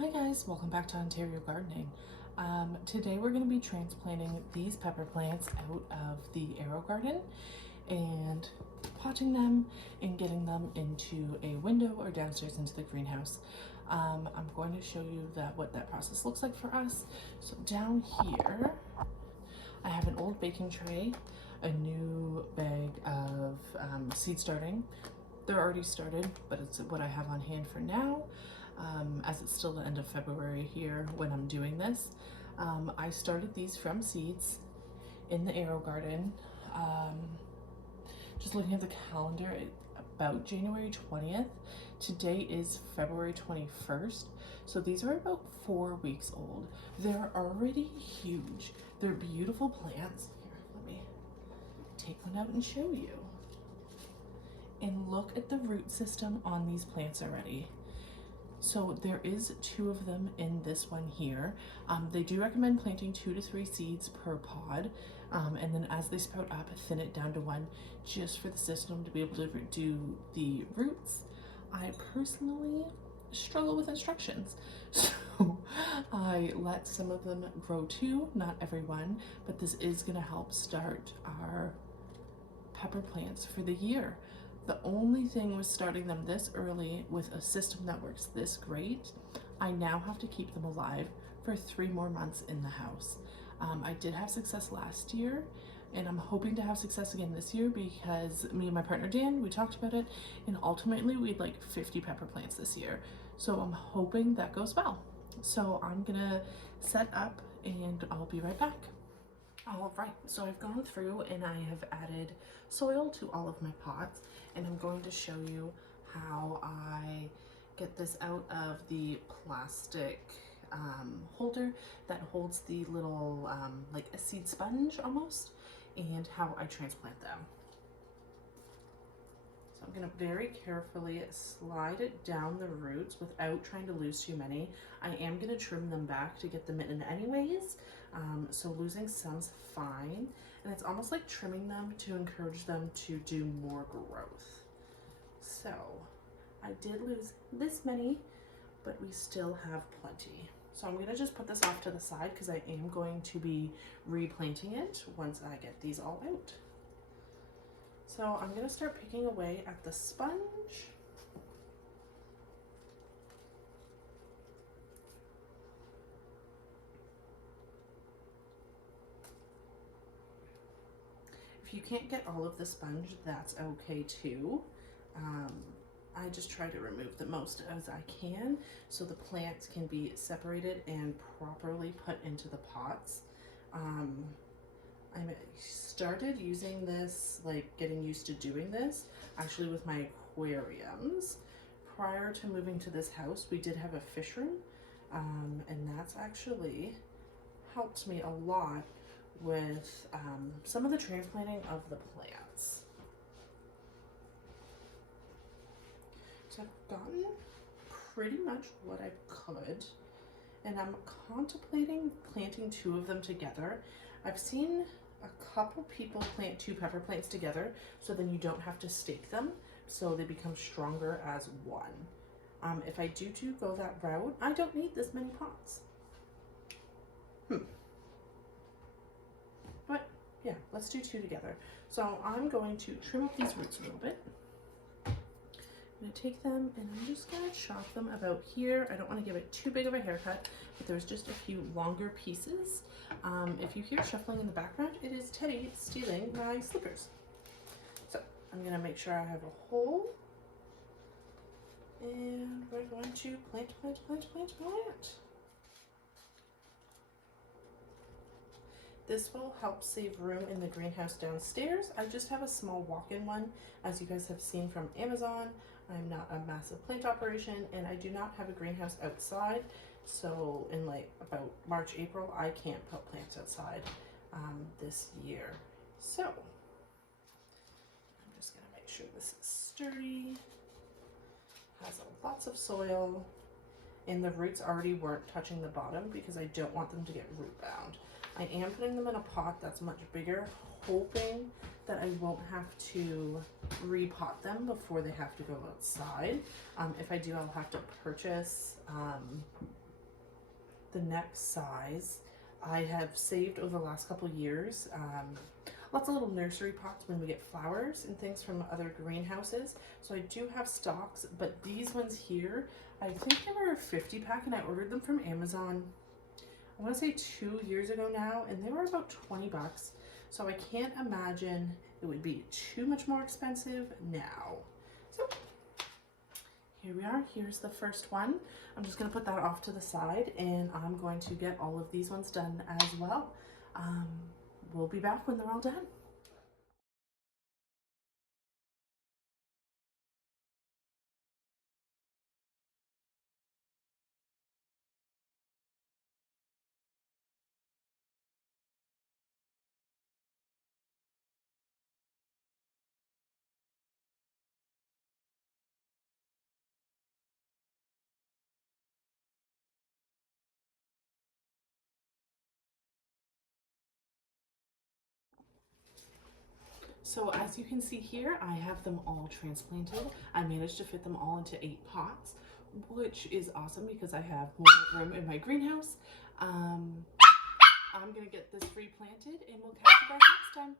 Hi guys, welcome back to Ontario Gardening. Today we're going to be transplanting these pepper plants out of the aero garden and potting them and getting them into a window or downstairs into the greenhouse. I'm going to show you what that process looks like for us. So down here I have an old baking tray, a new bag of seed starting. They're already started, but it's what I have on hand for now. As it's still the end of February here when I'm doing this. I started these from seeds in the aero garden. Just looking at the calendar, about January 20th. Today is February 21st. So these are about 4 weeks old. They're already huge. They're beautiful plants. Here, let me take one out and show you. And look at the root system on these plants already. So there is 2 of them in this one here. They do recommend planting 2 to 3 seeds per pod, and then as they sprout up, thin it down to 1 just for the system to be able to do the roots. I personally struggle with instructions, so I let some of them grow too, not every one, but this is going to help start our pepper plants for the year. The only thing with starting them this early with a system that works this great, I now have to keep them alive for 3 more months in the house. I did have success last year, and I'm hoping to have success again this year because me and my partner Dan, we talked about it, and ultimately we'd like 50 pepper plants this year. So I'm hoping that goes well. So I'm gonna set up and I'll be right back. All right, so I've gone through and I have added soil to all of my pots, and I'm going to show you how I get this out of the plastic holder that holds the little like a seed sponge almost, and how I transplant them. So I'm going to very carefully slide it down the roots without trying to lose too many. I am going to trim them back to get them in anyways, so losing some's fine. And it's almost like trimming them to encourage them to do more growth. So I did lose this many, but we still have plenty. So I'm going to just put this off to the side because I am going to be replanting it once I get these all out. So I'm going to start picking away at the sponge. If you can't get all of the sponge, that's okay too. I just try to remove the most as I can so the plants can be separated and properly put into the pots. I started using this, like getting used to doing this, actually with my aquariums. Prior to moving to this house, we did have a fish room, and that's actually helped me a lot with some of the transplanting of the plants. So I've gotten pretty much what I could, and I'm contemplating planting 2 of them together. I've seen a couple people plant 2 pepper plants together, so then you don't have to stake them, so they become stronger as one. If I do go that route, I don't need this many pots. But yeah, let's do 2 together. So I'm going to trim up these roots a little bit. I'm going to take them and I'm just going to chop them about here. I don't want to give it too big of a haircut, but there's just a few longer pieces. If you hear shuffling in the background, it is Teddy stealing my slippers. So I'm going to make sure I have a hole, and we're going to plant. This will help save room in the greenhouse downstairs. I just have a small walk-in one, as you guys have seen from Amazon. I'm not a massive plant operation, and I do not have a greenhouse outside. So in like about March, April, I can't put plants outside this year. So I'm just gonna make sure this is sturdy, has lots of soil, and the roots already weren't touching the bottom because I don't want them to get root bound. I am putting them in a pot that's much bigger, hoping that I won't have to repot them before they have to go outside. If I do, I'll have to purchase the next size. I have saved over the last couple years lots of little nursery pots when we get flowers and things from other greenhouses. So I do have stocks, but these ones here, I think they were a 50 pack and I ordered them from Amazon, I want to say 2 years ago now, and they were about 20 bucks. So I can't imagine it would be too much more expensive now. So here we are. Here's the first one. I'm just going to put that off to the side, and I'm going to get all of these ones done as well. We'll be back when they're all done. So as you can see here, I have them all transplanted. I managed to fit them all into 8 pots, which is awesome because I have more room in my greenhouse. I'm gonna get this replanted and we'll catch you guys next time.